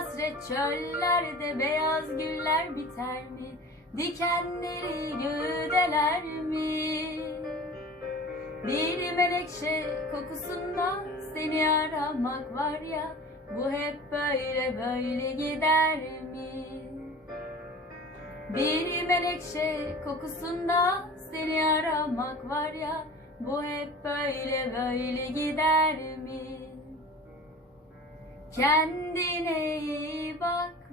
Hasret çöllerde beyaz güller biter mi? Dikenleri güdeler mi? Bir menekşe kokusunda seni aramak var ya Bu hep böyle böyle gider mi? Bir menekşe kokusunda seni aramak var ya Bu hep böyle böyle gider mi? Kendine